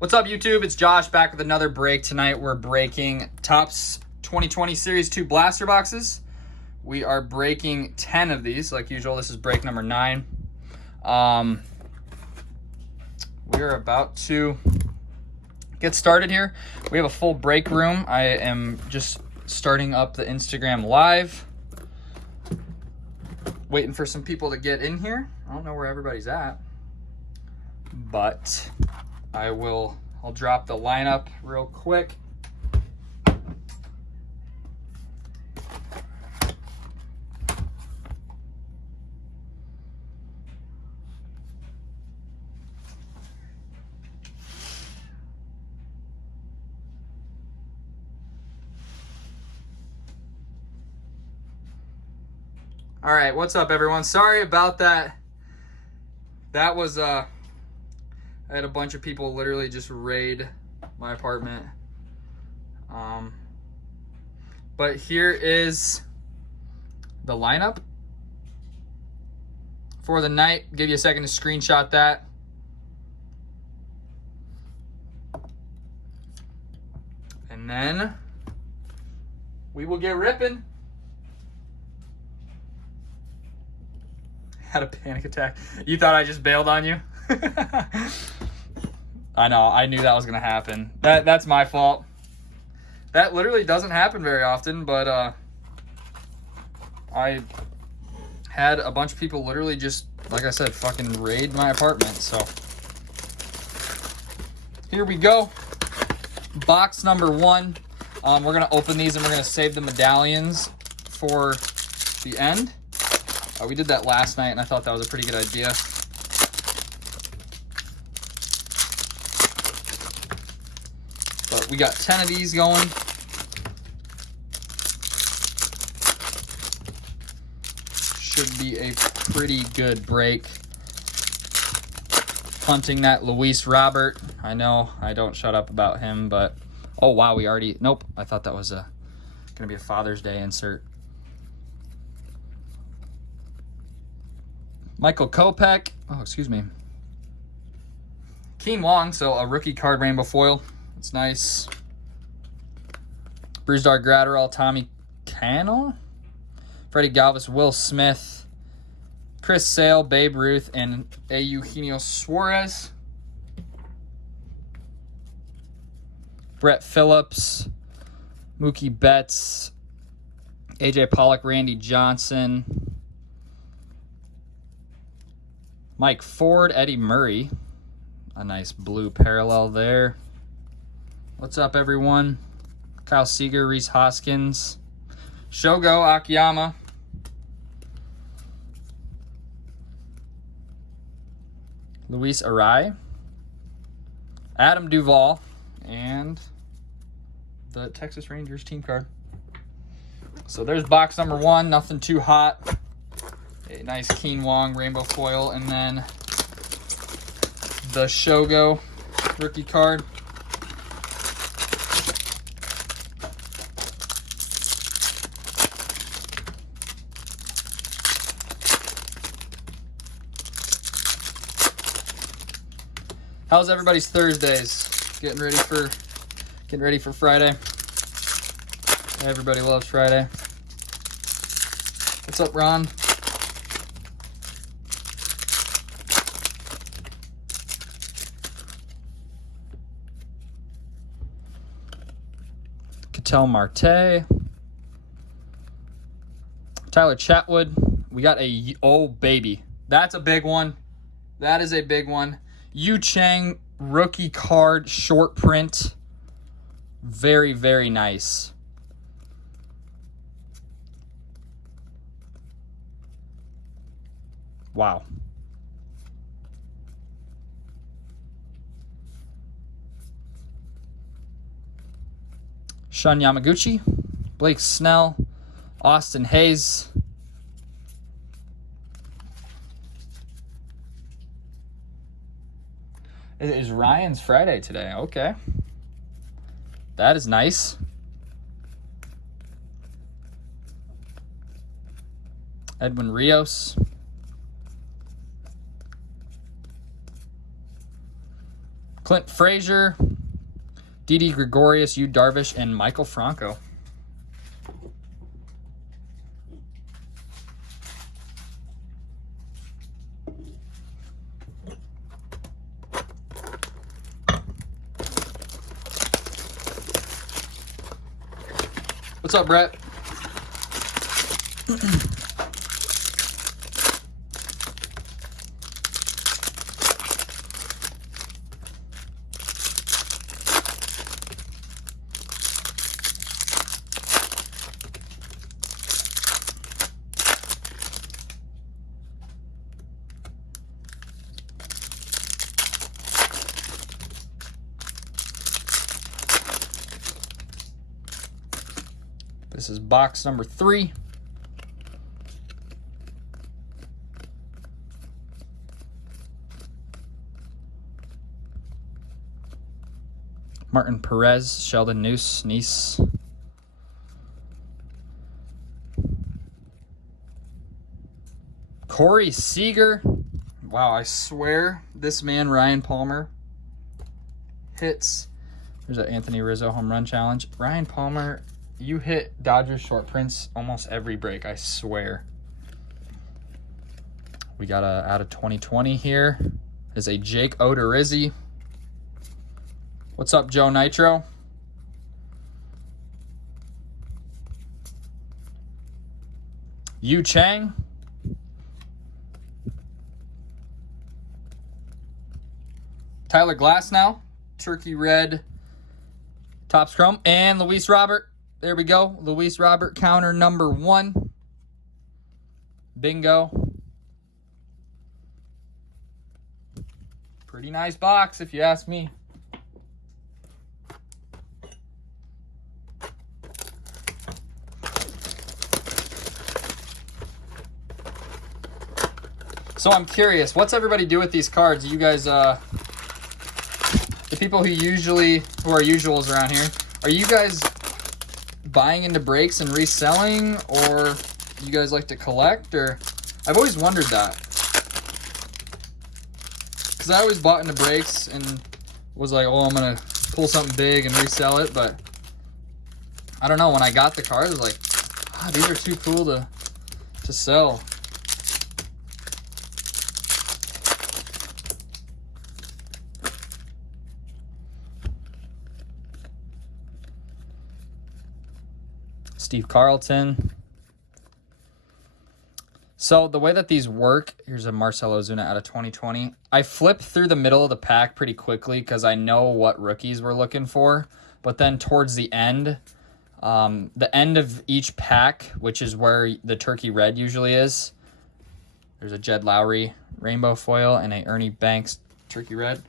What's up, YouTube? It's Josh back with another break. Tonight we're breaking TOPPS 2020 Series 2 blaster boxes. We are breaking 10 of these like usual. This is break number 9. We're about to get started here. We have a full break room. I am just starting up the Instagram live. Waiting for some people to get in here. I don't know where everybody's at, but I'll drop the lineup real quick. All right, what's up, everyone? Sorry about that. That was I had a bunch of people literally just raid my apartment. But here is the lineup for the night. Give you a second to screenshot that. And then we will get ripping. Had a panic attack. You thought I just bailed on you? I know. I knew that was gonna happen. That's my fault. That literally doesn't happen very often, but I had a bunch of people literally just, like I said, fucking raid my apartment. So here we go. Box number 1. We're gonna open these and we're gonna save the medallions for the end. We did that last night, and I thought that was a pretty good idea. But we got 10 of these going. Should be a pretty good break. Hunting that Luis Robert. I know I don't shut up about him, but... Oh, wow, we already... Nope, I thought that was going to be a Father's Day insert. Michael Kopech. Oh, excuse me. Keen Wong, so a rookie card rainbow foil. That's nice. Bruised-Dart Gratterall, Tommy Cannell. Freddie Galvis, Will Smith. Chris Sale, Babe Ruth, and Eugenio Suarez. Brett Phillips. Mookie Betts. AJ Pollock, Randy Johnson. Mike Ford, Eddie Murray. A nice blue parallel there. What's up, everyone? Kyle Seager, Reese Hoskins. Shogo Akiyama. Luis Arai. Adam Duvall. And the Texas Rangers team card. So there's box number 1. Nothing too hot. A nice Keen Wong rainbow foil, and then the Shogo rookie card. How's everybody's Thursdays? Getting ready for Friday. Everybody loves Friday. What's up, Ron? Ketel Marte. Tyler Chatwood. We got oh baby. That's a big one. That is a big one. Yu Chang rookie card short print. Very, very nice. Wow. Shun Yamaguchi, Blake Snell, Austin Hayes. It is Ryan's Friday today. Okay. That is nice. Edwin Rios. Clint Frazier, Didi Gregorius, Yu Darvish, and Michael Franco. What's up, Brett? This is box number 3. Martin Perez, Sheldon Neese. Corey Seager. Wow, I swear this man, Ryan Palmer, hits. There's an Anthony Rizzo home run challenge. Ryan Palmer, you hit Dodgers short prints almost every break, I swear. We got a out of 2020 here. Is a Jake Odorizzi. What's up, Joe Nitro? Yu Chang. Tyler Glasnow, Turkey Red, Topps Chrome, and Luis Robert. There we go. Luis Robert counter number 1. Bingo. Pretty nice box, if you ask me. So I'm curious, what's everybody do with these cards? You guys, the people who are usuals around here, are you guys buying into breaks and reselling, or you guys like to collect? Or I've always wondered that, because I always bought into breaks and was like, oh, I'm gonna pull something big and resell it. But I don't know, when I got the cards, I was like, ah, these are too cool to sell. Steve Carlton. So the way that these work, here's a Marcell Ozuna out of 2020. I flip through the middle of the pack pretty quickly because I know what rookies we're looking for. But then towards the end of each pack, which is where the Turkey Red usually is, there's a Jed Lowry rainbow foil and a Ernie Banks Turkey Red.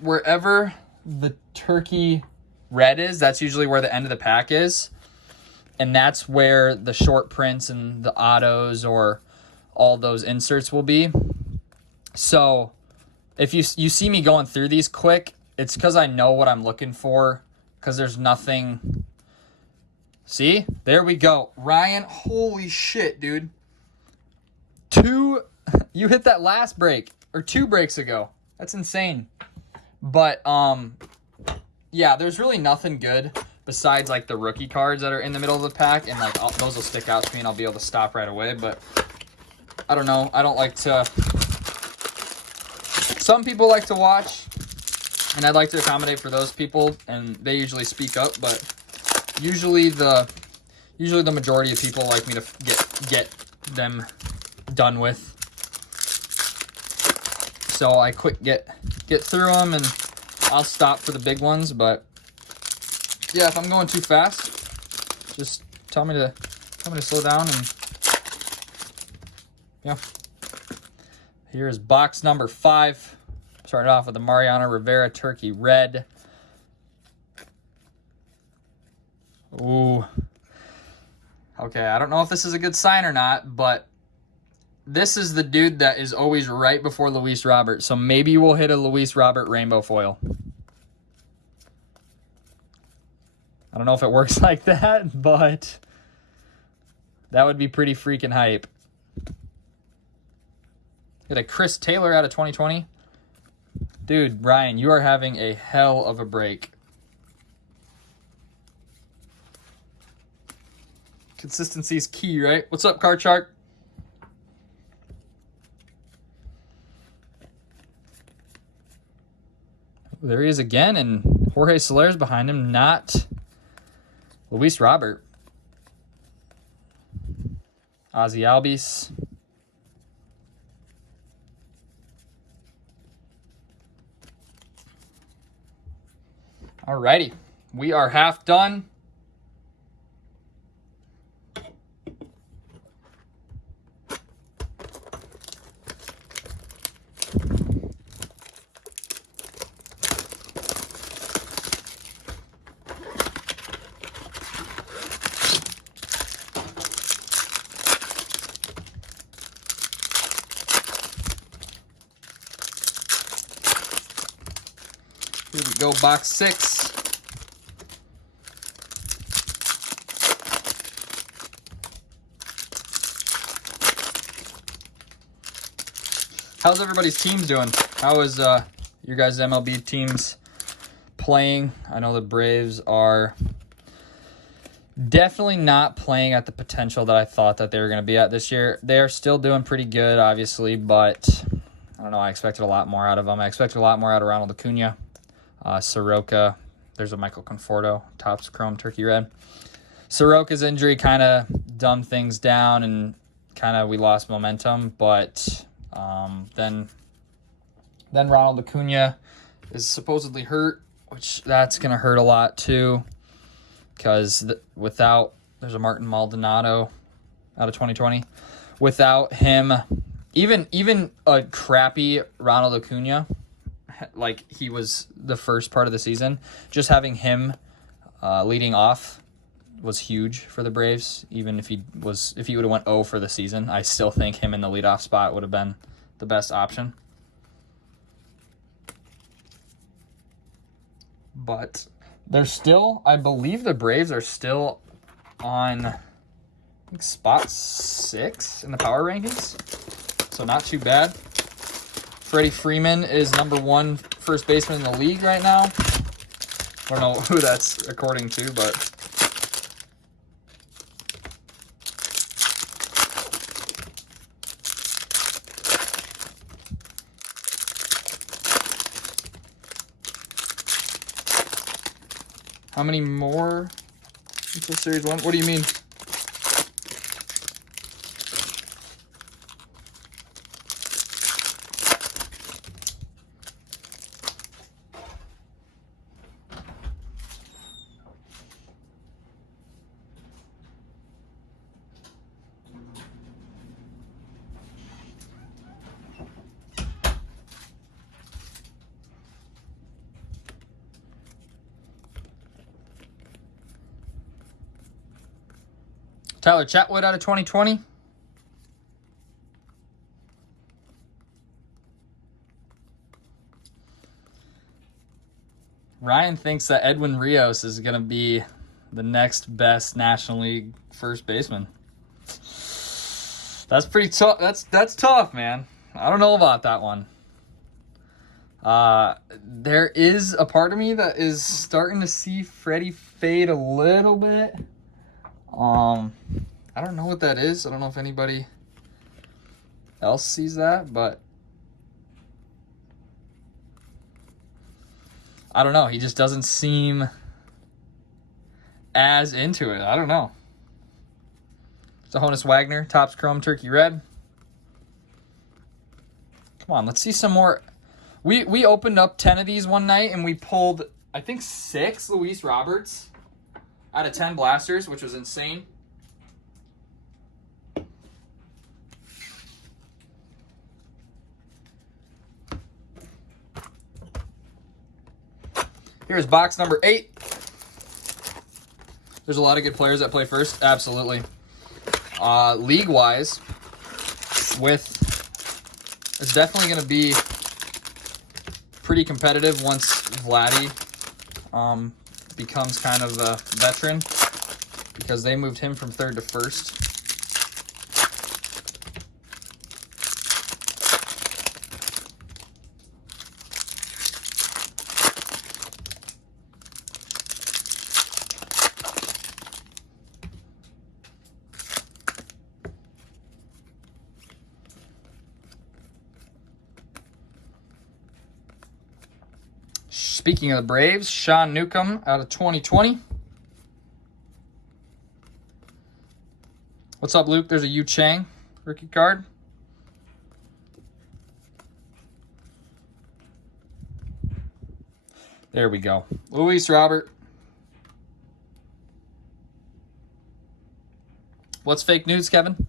Wherever the Turkey Red is, that's usually where the end of the pack is. And that's where the short prints and the autos or all those inserts will be. So if you see me going through these quick, it's because I know what I'm looking for, because there's nothing. See? There we go. Ryan, holy shit, dude. You hit that last break, or 2 breaks ago. That's insane. But, yeah, there's really nothing good besides like the rookie cards that are in the middle of the pack, and like those will stick out to me and I'll be able to stop right away. But I don't know. I don't like to. Some people like to watch, and I'd like to accommodate for those people, and they usually speak up. But usually the majority of people like me to get them done with. So I quick get through them, and I'll stop for the big ones. But yeah, if I'm going too fast, just tell me to slow down. And yeah, here is box number 5. Started off with the Mariano Rivera Turkey Red. Ooh. Okay, I don't know if this is a good sign or not, but this is the dude that is always right before Luis Robert. So maybe we'll hit a Luis Robert rainbow foil. I don't know if it works like that, but that would be pretty freaking hype. Got a Chris Taylor out of 2020. Dude, Ryan, you are having a hell of a break. Consistency is key, right? What's up, Card Shark? There he is again, and Jorge Soler's behind him, not Luis Robert. Ozzy Albies. Alrighty, we are half done. Here we go, box 6. How's everybody's teams doing? How is your guys' MLB teams playing? I know the Braves are definitely not playing at the potential that I thought that they were going to be at this year. They are still doing pretty good, obviously, but I don't know. I expected a lot more out of them. I expected a lot more out of Ronald Acuna. Soroka, there's a Michael Conforto, Topps Chrome Turkey Red. Soroka's injury kind of dumbed things down and kind of we lost momentum, but then Ronald Acuna is supposedly hurt, which that's going to hurt a lot too because there's a Martin Maldonado out of 2020. Without him, even a crappy Ronald Acuna, like he was the first part of the season, just having him leading off was huge for the Braves. Even if he would have went 0 for the season, I still think him in the leadoff spot would have been the best option. But they're still, I believe the Braves are still on, I think, spot 6 in the power rankings. So not too bad. Freddie Freeman is #1 first baseman in the league right now. I don't know who that's according to, but how many more until Series 1? What do you mean? Tyler Chatwood out of 2020. Ryan thinks that Edwin Rios is going to be the next best National League first baseman. That's pretty tough. That's tough, man. I don't know about that one. There is a part of me that is starting to see Freddie fade a little bit. I don't know what that is. I don't know if anybody else sees that, but I don't know. He just doesn't seem as into it. I don't know. Honus Wagner, Topps Chrome Turkey Red. Come on, let's see some more. We opened up 10 of these one night, and we pulled, I think, 6 Luis Roberts out of 10 blasters, which was insane. Here's box number 8. There's a lot of good players that play first. Absolutely. League-wise, it's definitely going to be pretty competitive once Vladdy becomes kind of a veteran, because they moved him from 3rd to 1st. Speaking of the Braves, Sean Newcomb out of 2020. What's up, Luke? There's a Yu Chang rookie card. There we go. Luis Robert. What's fake news, Kevin? Here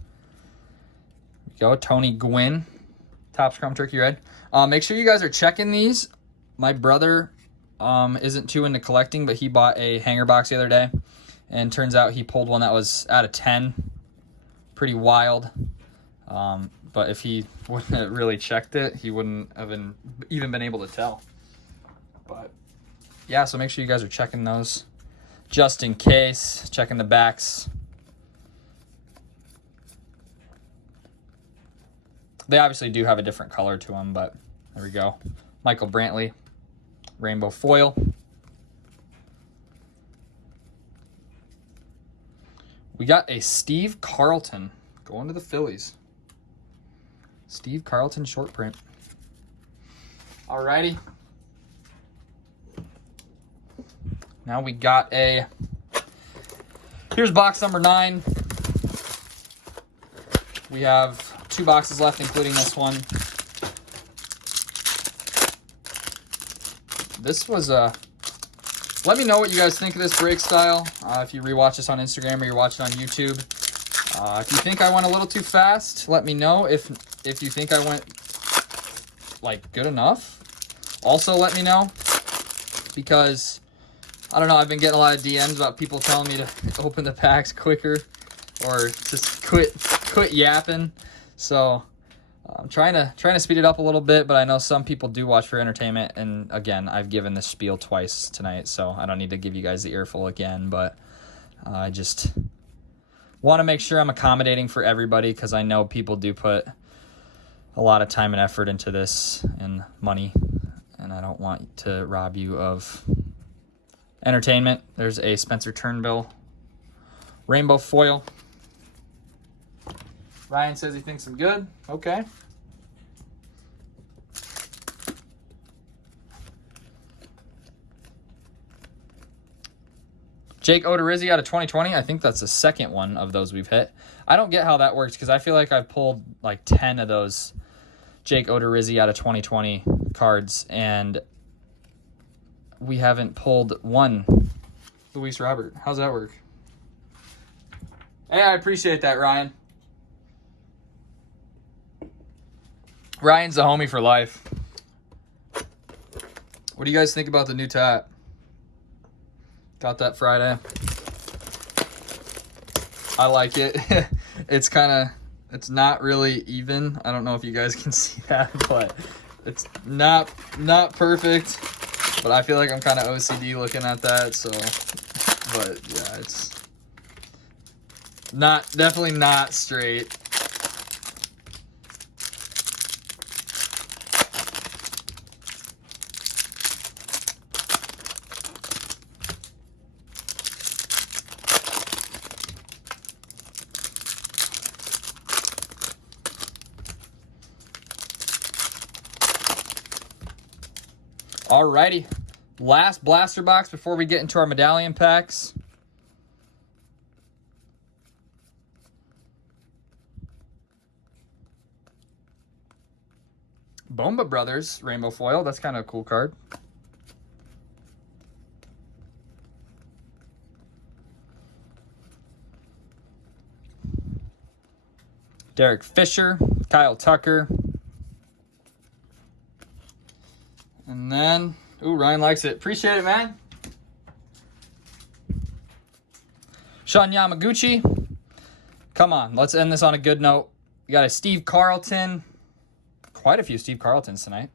we go. Tony Gwynn. Topps Chrome Turkey Red. Make sure you guys are checking these. My brother isn't too into collecting, but he bought a hanger box the other day. And turns out he pulled one that was out of 10. Pretty wild. But if he wouldn't have really checked it, he wouldn't have even been able to tell. But yeah, so make sure you guys are checking those just in case. Checking the backs. They obviously do have a different color to them, but there we go. Michael Brantley, rainbow foil. We got a Steve Carlton going to the Phillies. Steve Carlton short print. Alrighty. Now we got a... Here's box number 9. We have 2 boxes left, including this one. This was a... Let me know what you guys think of this break style. If you rewatch this on Instagram or you're watching on YouTube. If you think I went a little too fast, let me know. If you think I went, like, good enough, also let me know. Because, I don't know, I've been getting a lot of DMs about people telling me to open the packs quicker. Or just quit yapping. So I'm trying to speed it up a little bit, but I know some people do watch for entertainment. And again, I've given this spiel twice tonight, so I don't need to give you guys the earful again. But I just want to make sure I'm accommodating for everybody, because I know people do put a lot of time and effort into this and money, and I don't want to rob you of entertainment. There's a Spencer Turnbull rainbow foil. Ryan says he thinks I'm good. Okay. Jake Odorizzi out of 2020. I think that's the second one of those we've hit. I don't get how that works, because I feel like I've pulled like 10 of those Jake Odorizzi out of 2020 cards, and we haven't pulled one Luis Robert. How's that work? Hey, I appreciate that, Ryan. Ryan's the homie for life. What do you guys think about the new tap? Got that Friday. I like it. It's not really even. I don't know if you guys can see that, but it's not perfect. But I feel like I'm kind of OCD looking at that, so. But yeah, it's definitely not straight. Alrighty, last blaster box before we get into our medallion packs. Bomba Brothers rainbow foil. That's kind of a cool card. Derek Fisher, Kyle Tucker. And then, ooh, Ryan likes it. Appreciate it, man. Sean Yamaguchi. Come on, let's end this on a good note. We got a Steve Carlton. Quite a few Steve Carltons tonight.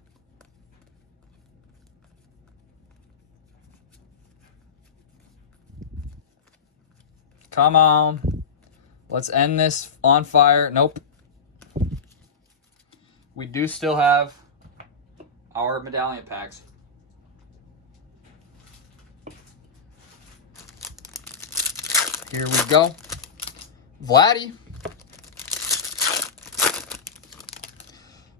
Come on. Let's end this on fire. Nope. We do still have our medallion packs. Here we go. Vladdy.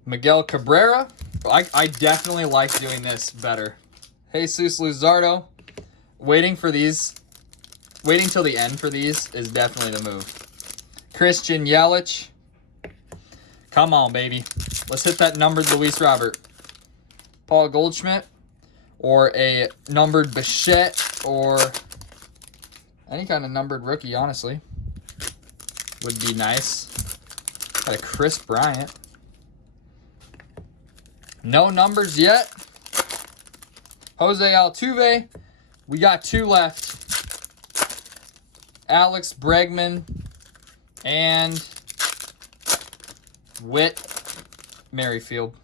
Miguel Cabrera. I definitely like doing this better. Jesus Luzardo. Waiting till the end for these is definitely the move. Christian Yelich. Come on, baby. Let's hit that numbered Luis Robert. Paul Goldschmidt. Or a numbered Bichette. Or any kind of numbered rookie, honestly. Would be nice. Got a Chris Bryant. No numbers yet. Jose Altuve. We got 2 left. Alex Bregman and Whit Merrifield.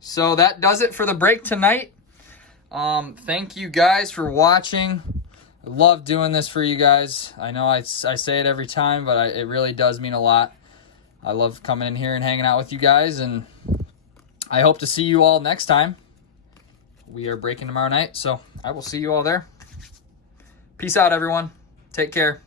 So that does it for the break tonight. Thank you guys for watching. I love doing this for you guys. I know I say it every time, but it really does mean a lot. I love coming in here and hanging out with you guys, and I hope to see you all next time. We are breaking tomorrow night, so I will see you all there. Peace out, everyone. Take care.